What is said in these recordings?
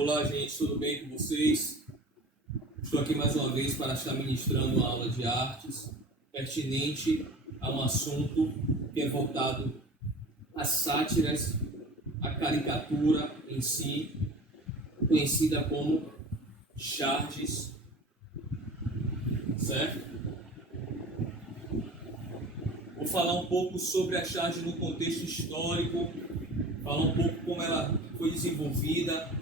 Olá, gente, tudo bem com vocês? Estou aqui mais uma vez para estar ministrando uma aula de artes pertinente a um assunto que é voltado às sátiras, à caricatura em si, conhecida como charges, certo? Vou falar um pouco sobre a charge no contexto histórico, falar um pouco como ela foi desenvolvida,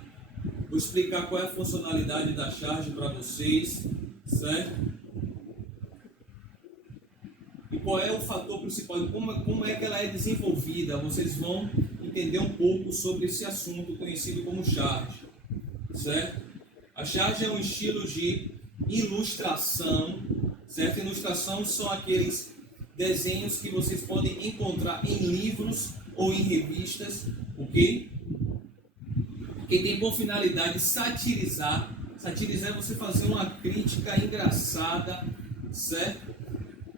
vou explicar qual é a funcionalidade da charge para vocês, certo? E qual é o fator principal, e como é que ela é desenvolvida. Vocês vão entender um pouco sobre esse assunto conhecido como charge, certo? A charge é um estilo de ilustração, certo? Ilustração são aqueles desenhos que vocês podem encontrar em livros ou em revistas, ok? Que tem por finalidade satirizar. Satirizar é você fazer uma crítica engraçada, certo?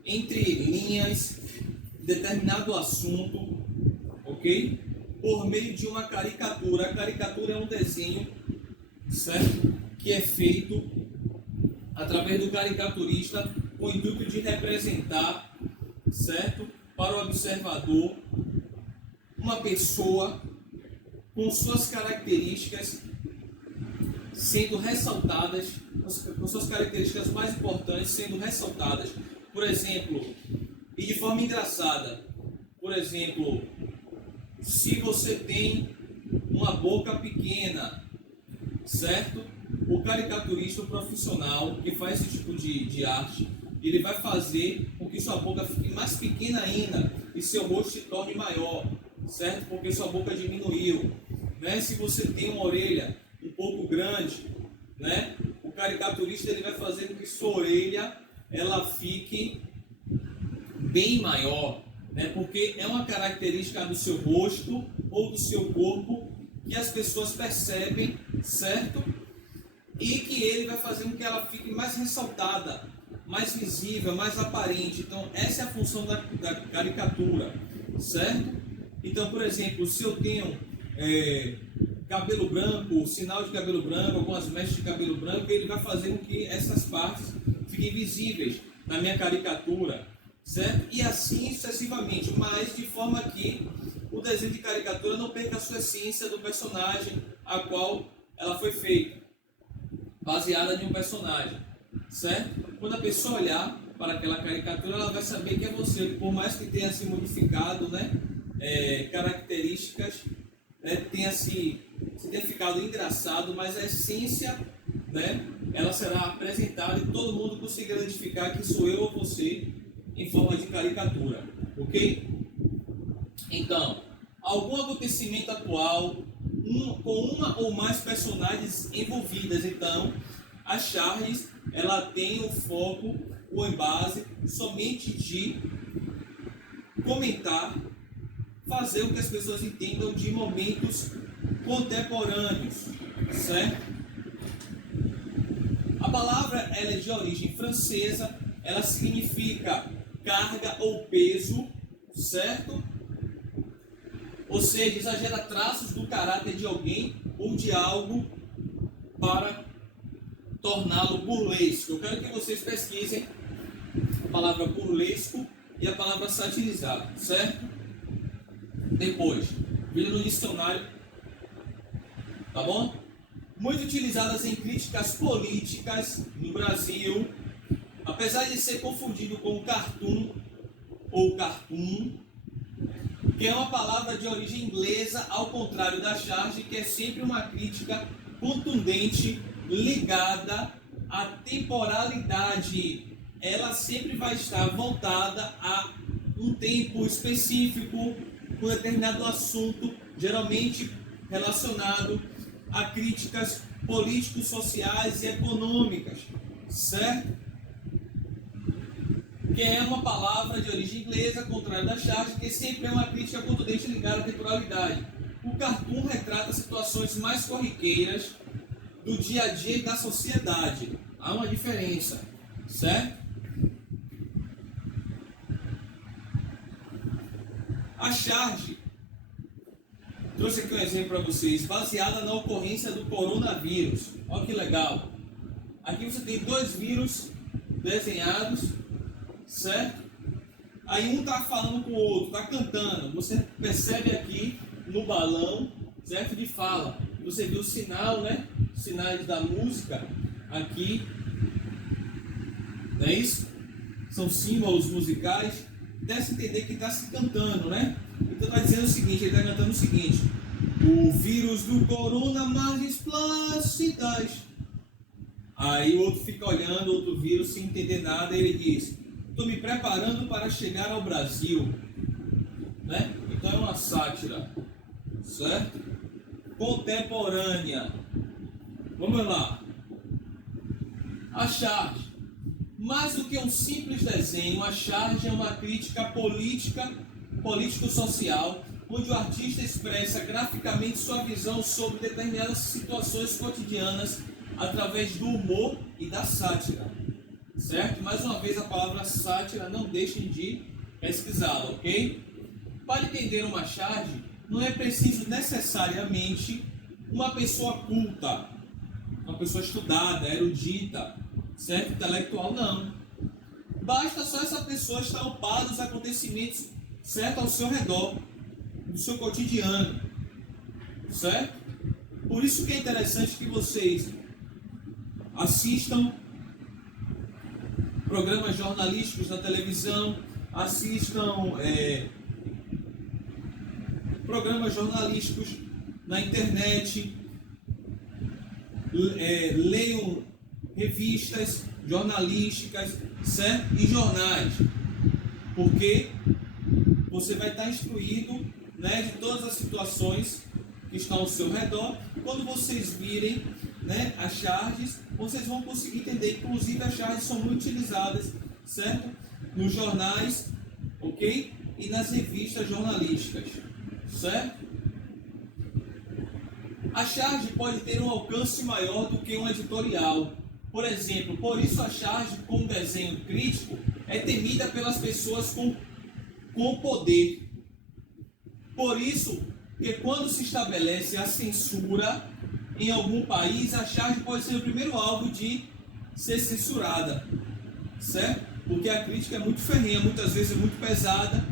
Entre linhas, determinado assunto, ok? Por meio de uma caricatura. A caricatura é um desenho, certo? Que é feito através do caricaturista com o intuito de representar, certo? Para o observador, uma pessoa com suas características sendo ressaltadas, com suas características mais importantes sendo ressaltadas. Por exemplo, e de forma engraçada, por exemplo, se você tem uma boca pequena, certo? O caricaturista, o profissional que faz esse tipo de arte, ele vai fazer com que sua boca fique mais pequena ainda e seu rosto se torne maior, certo? Porque sua boca diminuiu, né? Se você tem uma orelha um pouco grande, né? O caricaturista ele vai fazer com que sua orelha ela fique bem maior, né? Porque é uma característica do seu rosto ou do seu corpo que as pessoas percebem, certo? E que ele vai fazer com que ela fique mais ressaltada, mais visível, mais aparente. Então, essa é a função da caricatura, certo? Então, por exemplo, se eu tenho cabelo branco, sinal de cabelo branco, algumas mechas de cabelo branco, ele vai fazer com que essas partes fiquem visíveis na minha caricatura, certo? E assim sucessivamente, mas de forma que o desenho de caricatura não perca a sua essência do personagem a qual ela foi feita, baseada em um personagem, certo? Quando a pessoa olhar para aquela caricatura, ela vai saber que é você, por mais que tenha se modificado, né? Características, né? tenha ficado engraçado, mas a essência, né? Ela será apresentada e todo mundo conseguirá identificar que sou eu ou você em forma de caricatura, ok? Então, algum acontecimento atual com uma ou mais personagens envolvidas. Então, a charge ela tem o foco ou em base somente de comentar, fazer o que as pessoas entendam de momentos contemporâneos, certo? A palavra ela é de origem francesa, ela significa carga ou peso, certo? Ou seja, exagera traços do caráter de alguém ou de algo para torná-lo burlesco. Eu quero que vocês pesquisem a palavra burlesco e a palavra satirizado, certo? Depois, vira no dicionário, tá bom? Muito utilizadas em críticas políticas no Brasil, apesar de ser confundido com cartoon ou cartoon, que é uma palavra de origem inglesa, ao contrário da charge, que é sempre uma crítica contundente ligada à temporalidade. Ela sempre vai estar voltada a um tempo específico, com um determinado assunto, geralmente relacionado a críticas políticos, sociais e econômicas, certo? Que é uma palavra de origem inglesa, contrário da charge, que sempre é uma crítica contundente ligada à temporalidade. O cartoon retrata situações mais corriqueiras do dia a dia e da sociedade. Há uma diferença, certo? A charge Trouxe aqui um exemplo para vocês, baseada na ocorrência do coronavírus. Olha que legal. Aqui você tem dois vírus desenhados, certo? Aí um está falando com o outro, está cantando. Você percebe aqui no balão, certo? De fala. Você viu o sinal, né? Sinais da música aqui. Não é isso? São símbolos musicais. Deve-se entender que está se cantando, né? Então está dizendo o seguinte, ele está cantando o seguinte: o vírus do corona, margens plácidas. Aí o outro fica olhando, outro vírus sem entender nada, e ele diz: estou me preparando para chegar ao Brasil, né? Então é uma sátira, certo? Contemporânea. Vamos lá. A charge. Mais do que um simples desenho, a charge é uma crítica política, político-social, onde o artista expressa graficamente sua visão sobre determinadas situações cotidianas através do humor e da sátira. Certo? Mais uma vez, a palavra sátira, não deixem de pesquisá-la, ok? Para entender uma charge, não é preciso necessariamente uma pessoa culta, uma pessoa estudada, erudita, certo? Intelectual, não. Basta só essa pessoa estar ao par dos acontecimentos, certo? Ao seu redor, do seu cotidiano, certo? Por isso que é interessante que vocês assistam programas jornalísticos na televisão, assistam programas jornalísticos na internet, leiam revistas jornalísticas, certo? E jornais, porque você vai estar instruído, né, de todas as situações que estão ao seu redor. Quando vocês virem, né, as charges, vocês vão conseguir entender. Inclusive as charges são muito utilizadas, certo? Nos jornais, ok? E nas revistas jornalísticas, certo? A charge pode ter um alcance maior do que um editorial. Por exemplo, por isso a charge com desenho crítico é temida pelas pessoas com poder. Por isso que quando se estabelece a censura em algum país, a charge pode ser o primeiro alvo de ser censurada, certo? Porque a crítica é muito ferrenha, muitas vezes é muito pesada,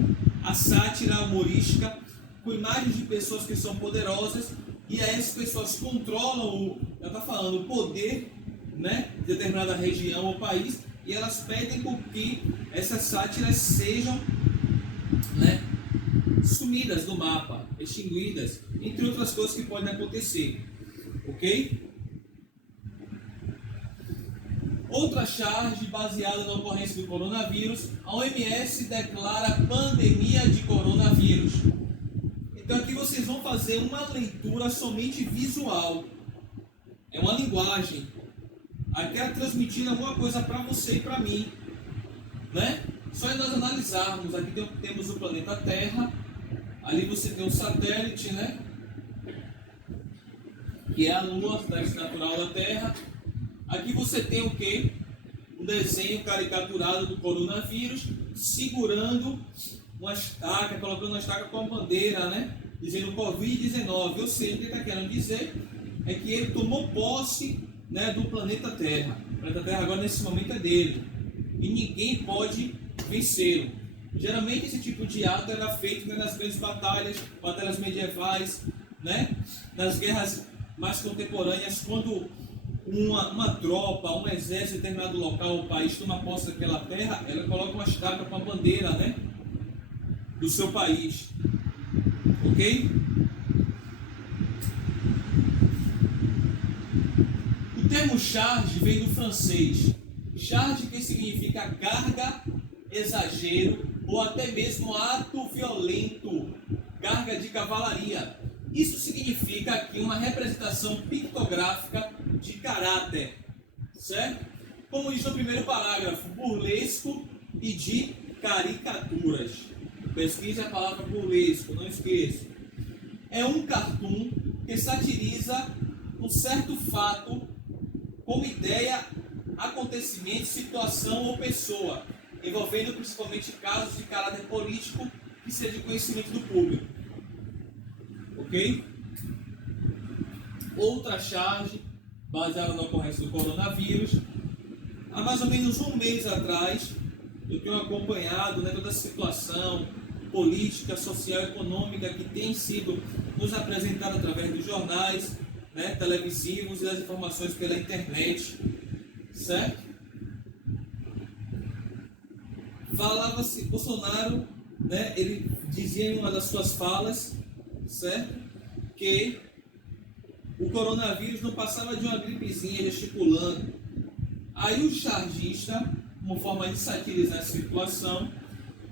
a sátira humorística, com imagens de pessoas que são poderosas, e aí essas pessoas controlam o poder, né, de determinada região ou país, e elas pedem por que essas sátiras sejam, né, sumidas do mapa, extinguidas, entre outras coisas que podem acontecer, ok? Outra charge baseada na ocorrência do coronavírus, a OMS declara pandemia de coronavírus. Então aqui vocês vão fazer uma leitura somente visual, é uma linguagem. Aí quero transmitir alguma coisa para você e para mim, né? Só nós analisarmos, aqui temos o planeta Terra, ali você tem um satélite, né? Que é a Lua, cidade natural da Terra. Aqui você tem o quê? Um desenho caricaturado do coronavírus, segurando uma estaca, colocando uma estaca com a bandeira, né? Dizendo Covid-19. Ou seja, o que está querendo dizer é que ele tomou posse, né, do planeta Terra. O planeta Terra agora nesse momento é dele. E ninguém pode vencê-lo. Geralmente esse tipo de ato era feito, né, nas grandes batalhas medievais, né? Nas guerras mais contemporâneas, quando uma tropa, um exército de determinado local ou país toma posse daquela terra, ela coloca uma estaca com a bandeira, né, do seu país. Ok? O termo charge vem do francês. Charge, que significa carga, exagero ou até mesmo ato violento, carga de cavalaria. Isso significa aqui uma representação pictográfica de caráter, certo? Como diz no primeiro parágrafo, burlesco e de caricaturas. Pesquise a palavra burlesco, não esqueça. É um cartoon que satiriza um certo fato como ideia, acontecimento, situação ou pessoa, envolvendo principalmente casos de caráter político que seja de conhecimento do público. ok? Outra charge baseada na ocorrência do coronavírus. Há mais ou menos um mês atrás, eu tenho acompanhado, né, toda a situação política, social e econômica que tem sido nos apresentada através dos jornais, né, televisivos e das informações pela internet, certo? Falava-se, Bolsonaro, né, ele dizia em uma das suas falas, certo, que o coronavírus não passava de uma gripezinha gesticulando. Aí o chargista, uma forma de satirizar a situação,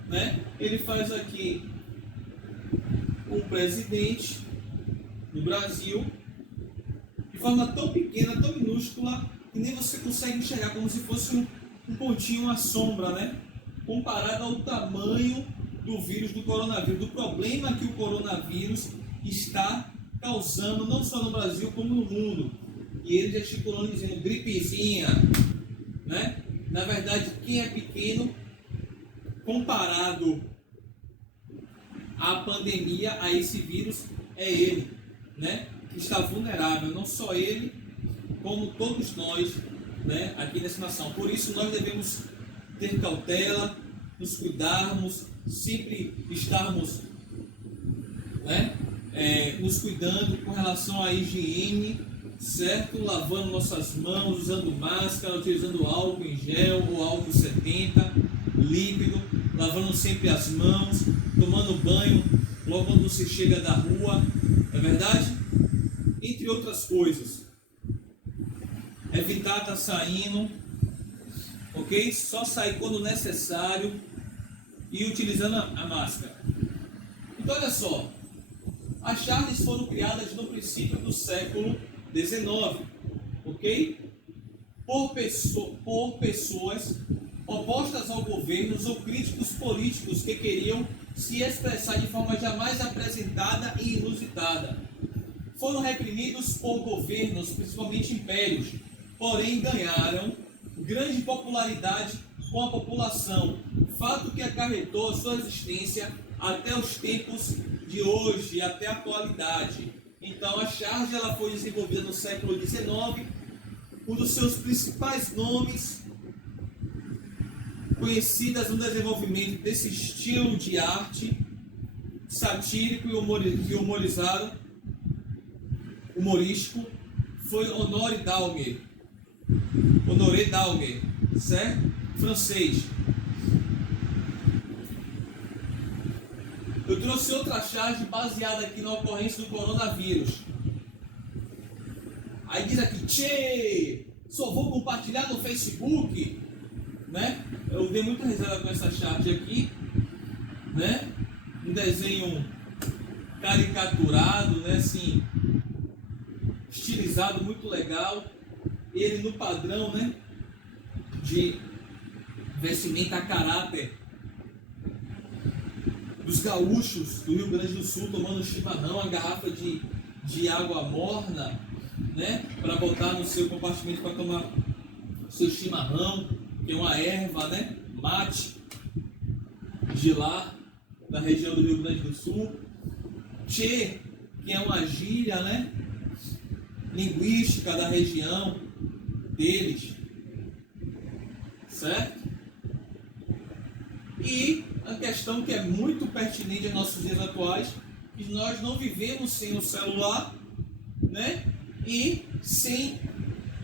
né, ele faz aqui o presidente do Brasil de forma tão pequena, tão minúscula, que nem você consegue enxergar, como se fosse um pontinho, uma sombra, né, comparado ao tamanho do vírus do coronavírus, do problema que o coronavírus está causando, não só no Brasil, como no mundo. E ele gesticulando, dizendo gripezinha, né? Na verdade, quem é pequeno, comparado à pandemia, a esse vírus, é ele, né? Que está vulnerável, não só ele, como todos nós, né? Aqui nessa nação. Por isso, nós devemos ter cautela, nos cuidarmos, sempre estarmos, né, nos cuidando com relação à higiene, certo? Lavando nossas mãos, usando máscara, utilizando álcool em gel ou álcool 70, líquido, lavando sempre as mãos, tomando banho logo quando você chega da rua, não é verdade? Entre outras coisas. Evitar estar saindo, ok? Só sair quando necessário e utilizando a máscara. Então olha só, as charges foram criadas no princípio do século XIX, ok? Por pessoas opostas ao governo ou críticos políticos que queriam se expressar de forma jamais apresentada e inusitada. Foram reprimidos por governos, principalmente impérios, porém ganharam grande popularidade com a população, fato que acarretou a sua existência até os tempos de hoje, até a atualidade. Então a charge ela foi desenvolvida no século XIX. Um dos seus principais nomes conhecidas no desenvolvimento desse estilo de arte satírico e humorístico foi Honoré Daumier, certo? Francês. Eu trouxe outra charge baseada aqui na ocorrência do coronavírus. Aí diz aqui, tchê, só vou compartilhar no Facebook, né? Eu dei muita risada com essa charge aqui, né? Um desenho caricaturado, né? Assim, estilizado, muito legal. Ele no padrão, né? De vestimenta a caráter dos gaúchos do Rio Grande do Sul, tomando chimarrão, a garrafa de água morna, né, para botar no seu compartimento para tomar seu chimarrão, que é uma erva, né, mate, de lá, da região do Rio Grande do Sul. Tchê, que é uma gíria, né, linguística da região deles, certo? E a questão que é muito pertinente aos nossos dias atuais, que nós não vivemos sem o celular, né? E sem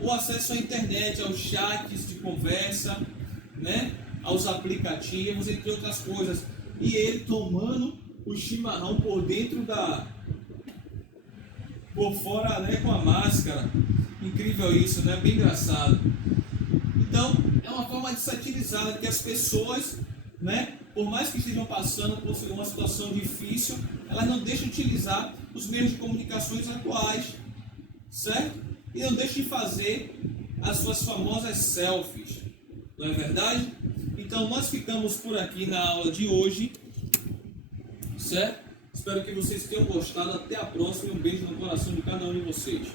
o acesso à internet, aos chats de conversa, né? Aos aplicativos, entre outras coisas. E ele tomando o chimarrão por fora, né? Com a máscara. Incrível isso, né? Bem engraçado. Então, é uma forma de satirizar que as pessoas, né, por mais que estejam passando por uma situação difícil, elas não deixam de utilizar os meios de comunicações atuais, certo? E não deixam de fazer as suas famosas selfies, não é verdade? Então nós ficamos por aqui na aula de hoje, certo? Espero que vocês tenham gostado. Até a próxima. Um beijo no coração de cada um de vocês.